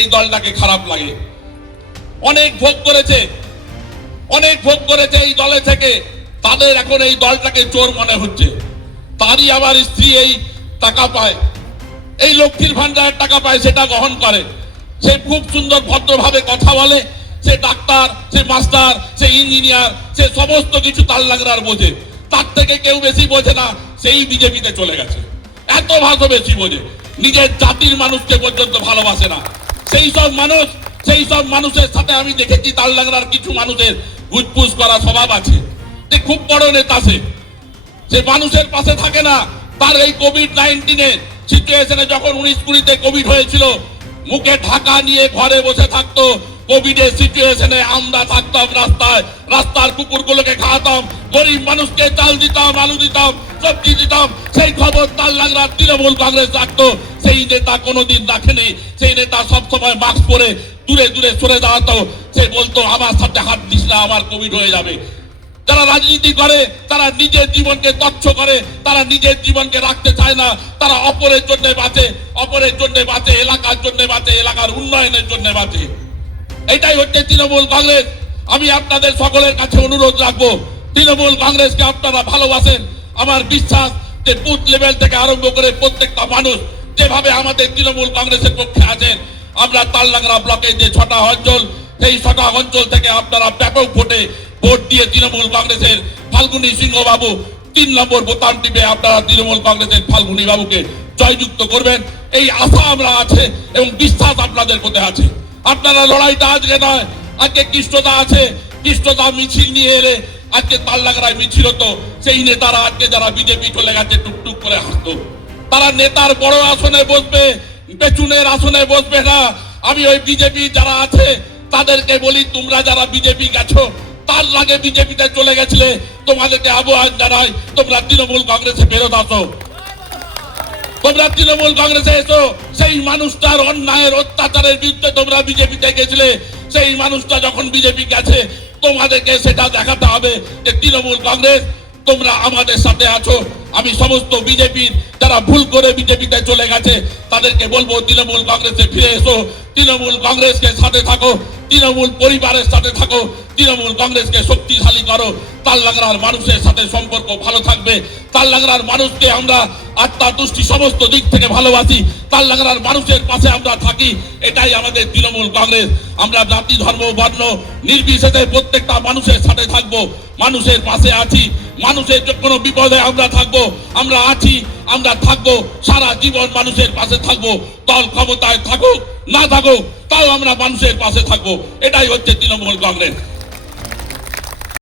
এই দলটাকে খারাপ লাগে। অনেক ভোগ করেছে এই দলে থেকে, তাদের এখন এই দলটাকে চোর মনে হচ্ছে। তারই আবার স্ত্রী এই টাকা পায়, এই লক্ষ্মীর ভান্ডারের টাকা পায়, সেটা গ্রহণ করে। সে খুব সুন্দর ভদ্রভাবে কথা বলে, সে ডাক্তার, সে মাস্টার, সে ইঞ্জিনিয়ার, সে সমস্ত কিছু তার লাগরার বোঝে। তার থেকে কেউ বেশি বোঝে না, সেই বিজেপিতে চলে গেছে। এত ভাষা বেশি বোঝে, নিজের জাতির মানুষকে পর্যন্ত ভালোবাসে না। সেই সব মানুষের সাথে আমি দেখেছি তার লাগরার কিছু মানুষের ঘুষপুস করা স্বভাব আছে। যে খুব বড় নেতা, সে মানুষের পাশে থাকে না। তার এই কোভিড-19 সিচুয়েশনে যখন 19-20-তে কোভিড হয়েছিল, মুখে ঢাকা নিয়ে ঘরে বসে থাকতো। কোভিডের সিচুয়েশনে আমরা থাকতাম রাস্তার কুকুরগুলোকে খাওয়াতাম, গরিব মানুষকে চাল দিতাম, আলু দিতাম, সবজি দিতাম। সেই খবর তার লাগরা তৃণমূল কংগ্রেস রাখতো। সেই নেতা কোনোদিন রাখেনি। সেই নেতা সবসময় মাস্ক পরে দূরে দূরে সরে দাঁড়াতো। সে বলতো আমার সাথে হাত দিস না, আমার কোভিড হয়ে যাবে। যারা রাজনীতি করে তারা নিজের জীবনকে তচ্ছ করে, তারা নিজের জীবনকে রাখতে চায় না। তারা অপরের জন্য বাঁচে, এলাকার জন্য বাঁচে, এলাকার উন্নয়নের জন্য বাঁচে। এটাই হচ্ছে তৃণমূল কংগ্রেস। আমি আপনাদের সকলের কাছে অনুরোধ রাখবো, তৃণমূল কংগ্রেসকে আপনারা ভালোবাসেন। আমার বিশ্বাস যে বুথ লেভেল থেকে আরম্ভ করে প্রত্যেকটা মানুষ যেভাবে আমাদের তৃণমূল কংগ্রেসের পক্ষে আছেন, আমরা তাললাগড়া ব্লকে যে 6টা অঞ্চল, সেই 6টা অঞ্চল থেকে আপনারা ব্যাপক ভোট দিয়ে তৃণমূল কংগ্রেসের ফাল্গুনী সিংহ বাবু 3 নম্বর বোতাম টিপে আপনারা তৃণমূল কংগ্রেসের ফাল্গুনী বাবুকে জয়যুক্ত করবেন। এই আশা আমরা আছে এবং বিশ্বাস আপনাদের প্রতি আছে। আপনারা লড়াইটা আজকে নয়, আজকে কৃষ্ণদা আছে, কৃষ্ণদা মিছিল নিয়ে এলে আজকে তাললাগড়ায় মিছিল হতো। সেই নেতারা আজকে যারা বিজেপি চলে গেছে টুকটুক করে হাসতো। তারা নেতার বড় আসনে বসবে, পেছনের আসনে বসবে না। আমি ওই বিজেপি যারা আছে তাদেরকে বলি, তোমরা যারা বিজেপি গেছো, তার আগে বিজেপিতে চলে গেছিলে, তোমাদেরকে আহ্বান জানাই, তোমরা তৃণমূল কংগ্রেসে ফেরত আসো। তোমরা তৃণমূল কংগ্রেসে এসো। সেই মানুষটার অন্যায়ের অত্যাচারের বিরুদ্ধে তোমরা বিজেপিতে গেছিলে। সেই মানুষটা যখন বিজেপি গেছে, তোমাদেরকে সেটা দেখাতে হবে যে তৃণমূল কংগ্রেস তোমরা আমাদের সাথে আছো। আমি সমস্ত বিজেপির যারা ভুল করে বিজেপিতে চলে গেছে তাদেরকে বলবো, তৃণমূল কংগ্রেসে ফিরে এসো, তৃণমূল কংগ্রেসকে সাথে থাকো, তৃণমূল পরিবারের সাথে থাকো, তৃণমূল কংগ্রেসকে শক্তিশালী করো। তাললাগড়ার মানুষের সাথে সম্পর্ক ভালো থাকবে। তাললাগড়ার মানুষকে আমরা আত্মা তুষ্টি সমস্ত দিক থেকে ভালোবাসি। তাললাগড়ার মানুষের পাশে আমরা থাকি, এটাই আমাদের তৃণমূল কংগ্রেস। আমরা জাতি ধর্ম বর্ণ নির্বিশেষে প্রত্যেকটা মানুষের সাথে থাকবো, মানুষের পাশে আছি। মানুষের কোনো বিপদে আমরা থাকবো, আমরা আছি, আমরা থাকবো সারা জীবন মানুষের পাশে থাকবো। দল ক্ষমতায় থাকুক না থাকুক, তাও আমরা মানুষের পাশে থাকবো। এটাই হচ্ছে তৃণমূল কংগ্রেস।